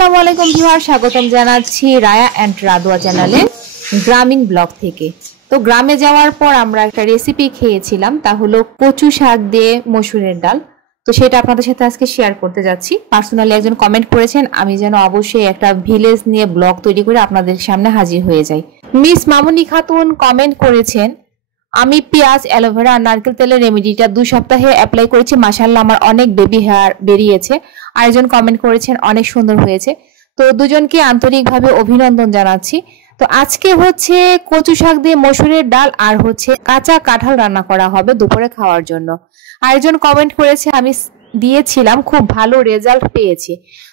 আসসালামু আলাইকুম ভিউয়ার, স্বাগতম জানাচ্ছি রায়া এন্ড রাদোয়া চ্যানেলে গ্রামীণ ব্লগ থেকে। তো গ্রামে যাওয়ার পর আমরা একটা রেসিপি খেয়েছিলাম, তা হলো কচু শাক দিয়ে মসুরের ডাল। তো সেটা আপনাদের সাথে আজকে শেয়ার করতে যাচ্ছি। পার্সোনালি একজন কমেন্ট করেছেন আমি যেন অবশ্যই একটা ভিলেজ নিয়ে ব্লগ তৈরি করে আপনাদের সামনে হাজির হয়ে যাই। মিস মামুনি খাতুন কমেন্ট করেছেন, আমি পেঁয়াজ, অ্যালোভেরা আর নারকেল তেলের রেমেডিটা 2 সপ্তাহে অ্যাপ্লাই করেছি, মাশাআল্লাহ আমার অনেক বেবি হেয়ার বেরিয়েছে। আরেকজন কমেন্ট করেছেন অনেক সুন্দর হয়েছে। তো দুজনকে আন্তরিকভাবে অভিনন্দন জানাচ্ছি। তো আজকে হচ্ছে কচু শাক দিয়ে মসুরের ডাল আর হচ্ছে কাঁচা কাঁঠাল রান্না করা হবে দুপুরে খাওয়ার জন্য। আরেকজন কমেন্ট করেছে আমি দিয়েছিলাম, খুব ভালো রেজাল্ট পেয়েছি।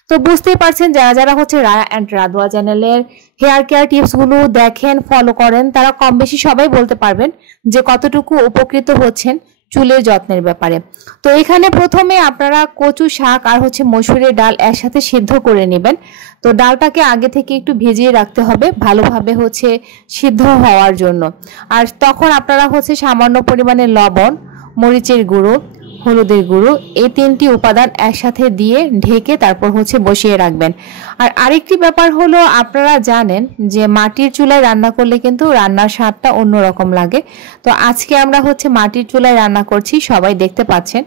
তো বুঝতেই পারছেন যারা যারা হচ্ছে রায়া এন্ড রাদোয়া চ্যানেলের হেয়ার কেয়ার টিপস গুলো দেখেন, ফলো করেন, তারা কম বেশি সবাই বলতে পারবেন যে কতটুকু উপকৃত হচ্ছেন চুলের যত্নের ব্যাপারে। তো এখানে প্রথমে আপনারা কচু শাক আর হচ্ছে মসুরের ডাল একসাথে সিদ্ধ করে নেবেন। তো ডালটাকে আগে থেকে একটু ভিজিয়ে রাখতে হবে ভালোভাবে হচ্ছে সিদ্ধ হওয়ার জন্য। আর তখন আপনারা হচ্ছে সামান্য পরিমাণে লবণ, মরিচের গুঁড়ো, হলুদের গুঁড়ো এই 3টি উপাদান একসাথে দিয়ে ঢেকে তারপর হচ্ছে বসিয়ে রাখবেন। আর আরেকটি ব্যাপার হলো, আপনারা জানেন যে মাটির চুলায় রান্না করলে কিন্তু রান্নার স্বাদটা অন্যরকম লাগে। তো আজকে আমরা হচ্ছে মাটির চুলায় রান্না করছি, সবাই দেখতে পাচ্ছেন।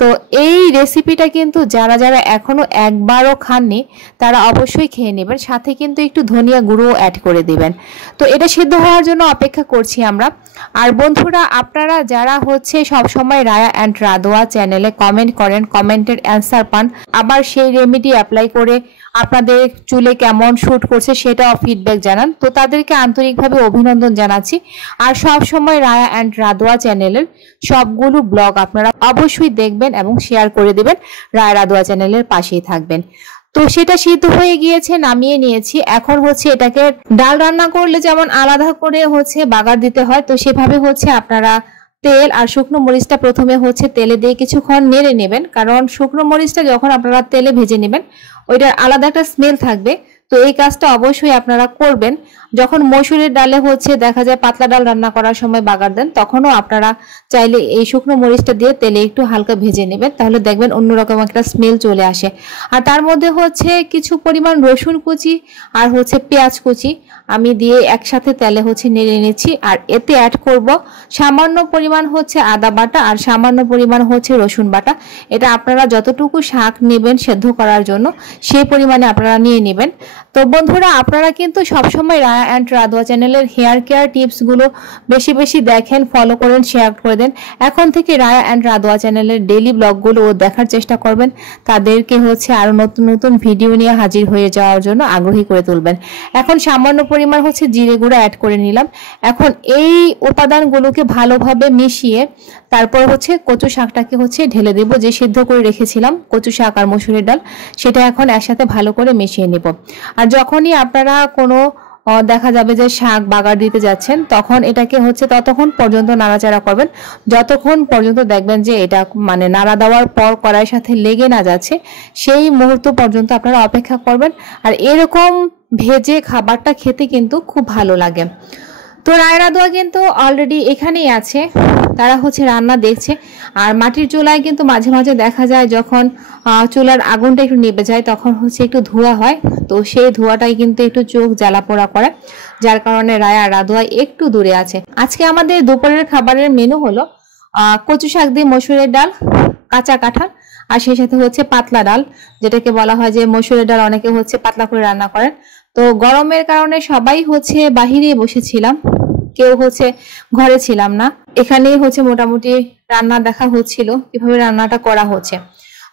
তো এই রেসিপিটা কিন্তু যারা যারা এখনো একবারও খাননি তারা অবশ্যই খেয়ে নেবেন, সাথে কিন্তু একটু ধনিয়া গুঁড়ো অ্যাড করে দিবেন। তো এটা সিদ্ধ হওয়ার জন্য অপেক্ষা করছি আমরা। আর বন্ধুরা, আপনারা যারা হচ্ছে সবসময় রায়া অ্যান্ড রাদোয়া চ্যানেলে কমেন্ট করেন, কমেন্টের অ্যান্সার পান, আবার সেই রেমেডি অ্যাপ্লাই করে আপনাদের চুলে কেমন শুট করছে সেটাও ফিডব্যাক জানান, তো তাদেরকে আন্তরিকভাবে অভিনন্দন জানাচ্ছি। আর সব সময় রায়া অ্যান্ড রাদোয়া চ্যানেলের সবগুলো ব্লগ আপনারা অবশ্যই দেখবেন এবং শেয়ার করে দিবেন, রায়া রাদোয়া চ্যানেলের পাশেই থাকবেন। তো সেটা সিদ্ধ হয়ে গিয়েছে, নামিয়ে নিয়েছি। এখন হচ্ছে এটাকে ডাল রান্না করলে যেমন আলাদা করে হচ্ছে বাগার দিতে হয়, তো সেভাবে হচ্ছে আপনারা তেল আর শুকনো মরিচটা প্রথমে হচ্ছে তেলে দিয়ে কিছুক্ষণ নেড়ে নেবেন, কারণ শুকনো মরিচটা যখন আপনারা তেলে ভেজে নেবেন ওইটার আলাদা একটা স্মেল থাকবে। তো এই কাজটা অবশ্যই আপনারা করবেন। যখন মসুরের ডালে হচ্ছে দেখা যায় পাতলা ডাল রান্না করার সময় বাগার দেন, তখনও আপনারা চাইলে এই শুকনো মরিচটা দিয়ে তেলে একটু হালকা ভেজে নেবেন, তাহলে দেখবেন অন্যরকম একটা স্মেল চলে আসে। আর তার মধ্যে হচ্ছে কিছু পরিমাণ রসুন কুচি আর হচ্ছে পেঁয়াজ কুচি আমি দিয়ে একসাথে তেলে হচ্ছে নেড়ে নিচ্ছি। আর এতে অ্যাড করব সামান্য পরিমাণ হচ্ছে আদা বাটা আর সামান্য পরিমাণ হচ্ছে রসুন বাটা। এটা আপনারা যতটুকু শাক নেবেন সেদ্ধ করার জন্য সেই পরিমাণে আপনারা নিয়ে নেবেন। তো বন্ধুরা, আপনারা কিন্তু সবসময় রায়া অ্যান্ড রাদোয়া চ্যানেলের হেয়ার কেয়ার টিপস গুলো বেশি বেশি দেখেন, ফলো করেন, শেয়ার করে দেন। এখন থেকে রায়া অ্যান্ড রাদোয়া চ্যানেলের ডেইলি ব্লগগুলো দেখার চেষ্টা করবেন, তাদেরকে হচ্ছে আরো নতুন নতুন ভিডিও নিয়ে হাজির হয়ে যাওয়ার জন্য আগ্রহী করে তুলবেন। এখন সামান্য পরিমাণ হচ্ছে জিরে গুঁড়া অ্যাড করে নিলাম। এখন এই উপাদানগুলোকে ভালোভাবে মিশিয়ে তারপর হচ্ছে কচু শাকটাকে হচ্ছে ঢেলে দেব, যে সিদ্ধ করে রেখেছিলাম কচু শাক আর মসুরের ডাল, সেটা এখন একসাথে ভালো করে মিশিয়ে নেব। আর যখনই আপনারা কোনো দেখা যাবে যে শাক বাগার দিতে যাচ্ছেন, তখন এটাকে হচ্ছে ততক্ষণ পর্যন্ত নাড়াচাড়া করবেন যতক্ষণ পর্যন্ত দেখবেন যে এটা মানে নাড়া দেওয়ার পর কড়াইয়ের সাথে লেগে না যাচ্ছে, সেই মুহূর্ত পর্যন্ত আপনারা অপেক্ষা করবেন। আর এরকম ভেজে খাবারটা খেতে কিন্তু খুব ভালো লাগে। তো রায়া রাদোয়া কিন্তু অলরেডি এখানেই আছে, তারা হচ্ছে রান্না দেখছে। আর মাটির চুলায় কিন্তু মাঝে মাঝে দেখা যায় যখন চুলার আগুনটা একটু নিভে যায় তখন হচ্ছে একটু ধোঁয়া হয়, তো সেই ধোঁয়াটাই কিন্তু একটু চোখ জ্বালা পোড়া করে, যার কারণে রায়া রাদোয়া একটু দূরে আছে। আজকে আমাদের দুপুরের খাবারের মেনু হলো কচু শাক দিয়ে মসুরের ডাল, কাঁচা কাঁঠাল, আর সেই সাথে হচ্ছে পাতলা ডাল, যেটাকে বলা হয় যে মসুরের ডাল অনেকে হচ্ছে পাতলা করে রান্না করেন। তো গরমের কারণে সবাই হচ্ছে বাহিরে বসেছিলাম, কেউ হচ্ছে ঘরে ছিলাম না। এখানেই হচ্ছে মোটামুটি রান্না দেখা হচ্ছিল, কিভাবে রান্নাটা করা হচ্ছে।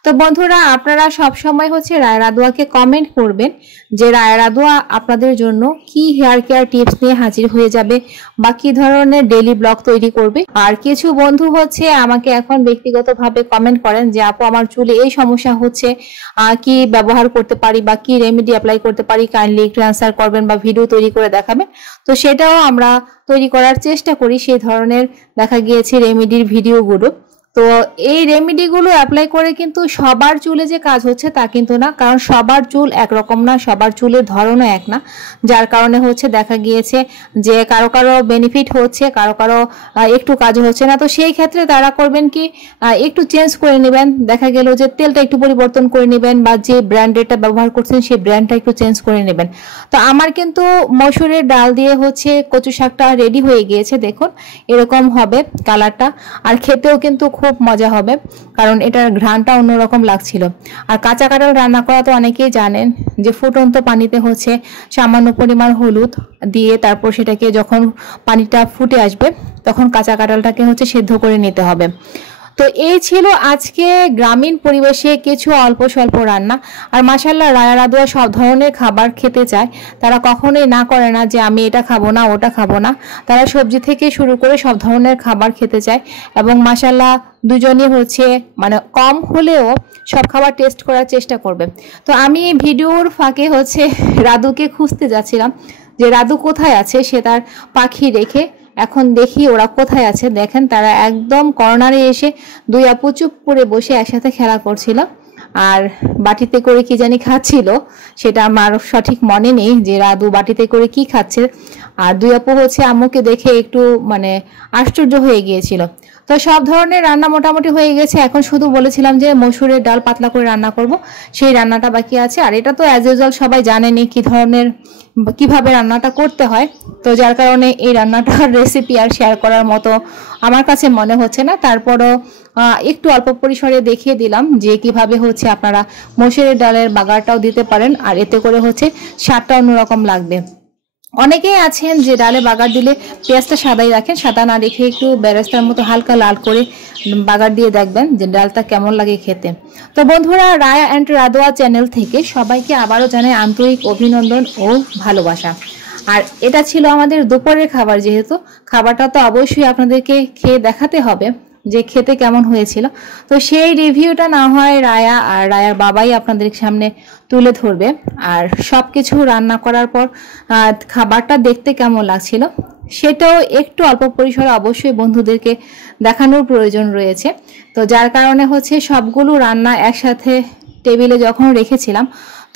তো বন্ধুরা, আপনারা সব সময় হচ্ছে রায়া রাদোয়াকে কমেন্ট করবেন যে রায়া রাদোয়া আপনাদের জন্য কি হেয়ার কেয়ার টিপস নিয়ে হাজির হয়ে যাবে বা কি ধরনের ডেইলি ব্লগ তৈরি করবে। আর কিছু বন্ধু হচ্ছে আমাকে এখন ব্যক্তিগতভাবে কমেন্ট করেন যে আপু আমার চুলে এই সমস্যা হচ্ছে, কি ব্যবহার করতে পারি বা কি রেমেডি অ্যাপ্লাই করতে পারি, কাইন্ডলি একটু অ্যান্সার করবেন বা ভিডিও তৈরি করে দেখাবেন। তো সেটাও আমরা তৈরি করার চেষ্টা করি, সেই ধরনের দেখা গিয়েছে রেমেডির ভিডিওগুলো। তো এই রেমেডিগুলো অ্যাপ্লাই করে কিন্তু সবার চুলে যে কাজ হচ্ছে তা কিন্তু না, কারণ সবার চুল একরকম না, সবার চুলের ধরনও এক না, যার কারণে হচ্ছে দেখা গিয়েছে যে কারো কারো বেনিফিট হচ্ছে, কারো কারো একটু কাজ হচ্ছে না। তো সেই ক্ষেত্রে তারা করবেন কি, একটু চেঞ্জ করে নেবেন, দেখা গেল যে তেলটা একটু পরিবর্তন করে নেবেন বা যে ব্র্যান্ডেরটা ব্যবহার করছেন সেই ব্র্যান্ডটা একটু চেঞ্জ করে নেবেন। তো আমার কিন্তু মসুরের ডাল দিয়ে হচ্ছে কচু শাকটা রেডি হয়ে গিয়েছে, দেখুন এরকম হবে কালারটা, আর খেতেও কিন্তু খুব মজা হবে, কারণ এটার ঘ্রাণটা অন্যরকম লাগছিল। আর কাঁচা কাঁঠাল রান্না করা তো অনেকেই জানেন যে ফুটন্ত পানিতে হচ্ছে সামান্য পরিমাণ হলুদ দিয়ে তারপর সেটাকে যখন পানিটা ফুটে আসবে তখন কাঁচা কাঁঠালটাকে হচ্ছে সেদ্ধ করে নিতে হবে। তো এই ছিল আজকে গ্রামীণ পরিবেশে কিছু অল্প স্বল্প রান্না। আর মাশাআল্লাহ রায়া রাদুয়া সব ধরনের খাবার খেতে চায়, তারা কখনোই না করে না যে আমি এটা খাবো না ওটা খাবো না, তারা সবজি থেকে শুরু করে সব ধরনের খাবার খেতে চায়। এবং মাশাআল্লাহ দুজনই হচ্ছে মানে কম হলেও সব খাবার টেস্ট করার চেষ্টা করবে। তো আমি ভিডিওর ফাঁকে হচ্ছে রাদুকে খুঁজতে যাচ্ছিলাম যে রাদু কোথায় আছে, সে তার পাখি রেখে এখন দেখি ওরা কোথায় আছে। দেখেন তারা একদম কর্নারে এসে দুই আপু চুপ করে বসে একসাথে খেলা করছিল, আর বাটিতে করে কি জানি খাচ্ছিল, সেটা আমার সঠিক মনে নেই যে রাদু বাটিতে করে কি খাচ্ছে। আর দুই আপু হচ্ছে আম্মুকে দেখে একটু মানে আশ্চর্য হয়ে গিয়েছিল। তো সব ধরনের রান্না মোটামুটি হয়ে গেছে, এখন শুধু বলেছিলাম যে মসুরের ডাল পাতলা করে রান্না করব, সেই রান্নাটা বাকি আছে। আর এটা তো অ্যাজ ইউজুয়াল সবাই জানেনি কি ধরনের কিভাবে রান্নাটা করতে হয়, তো যার কারণে এই রান্নাটার রেসিপি আর শেয়ার করার মতো আমার কাছে মনে হচ্ছে না। তারপরও একটু অল্প পরিসরে দেখিয়ে দিলাম যে কিভাবে হচ্ছে আপনারা মসুরের ডালের বাগারটাও দিতে পারেন, আর এতে করে হচ্ছে স্বাদটা অন্যরকম লাগবে। অনেকেই আছেন যে ডালে বাগার দিলে পেঁয়াজটা সাদাই রাখেন, সাদা না রেখে একটু বেরেস্তার মতো হালকা লাল করে বাগার দিয়ে দেখবেন যে ডালটা কেমন লাগে খেতে। তো বন্ধুরা, রায়া অ্যান্ড রাদোয়া চ্যানেল থেকে সবাইকে আবারও জানাই আন্তরিক অভিনন্দন ও ভালোবাসা। আর এটা ছিল আমাদের দুপুরের খাবার, যেহেতু খাবারটা তো অবশ্যই আপনাদেরকে খেয়ে দেখাতে হবে যে খেতে কেমন হয়েছিল। তো সেই রিভিউটা না হয় রায়া আর রায়ার বাবাই আপনাদের সামনে তুলে ধরবে। আর সবকিছু রান্না করার পর খাবারটা দেখতে কেমন লাগছিল সেটাও একটু অল্প পরিসরে অবশ্যই বন্ধুদেরকে দেখানোর প্রয়োজন রয়েছে। তো যার কারণে হচ্ছে সবগুলো রান্না একসাথে টেবিলে যখন রেখেছিলাম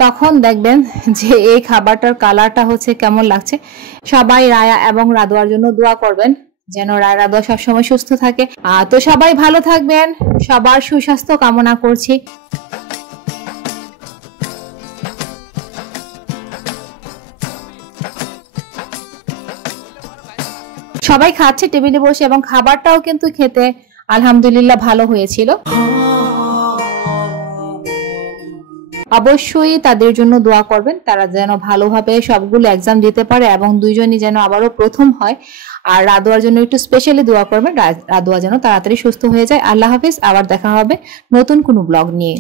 তখন দেখবেন যে এই খাবারটার কালারটা হচ্ছে কেমন লাগছে। সবাই রায়া এবং রাদোয়ার জন্য দোয়া করবেন যেন রায়া রাদোয়া সবসময় সুস্থ থাকে। তো সবাই ভালো থাকবেন, সবার সুস্বাস্থ্য কামনা করছি। সবাই খাচ্ছে টেবিলে বসে এবং খাবারটাও কিন্তু খেতে আলহামদুলিল্লাহ ভালো হয়েছিল। অবশ্যই তাদের জন্য দোয়া করবেন, তারা যেন ভালোভাবে সবগুলো এক্সাম দিতে পারে এবং দুইজনই যেন আবারও প্রথম হয়। আর রাদোয়ার জন্য একটু স্পেশালি দোয়া করবেন, রাদোয়া যেন তাড়াতাড়ি সুস্থ হয়ে যায়। আল্লাহ হাফিজ, আবার দেখা হবে নতুন কোনো ব্লগ নিয়ে।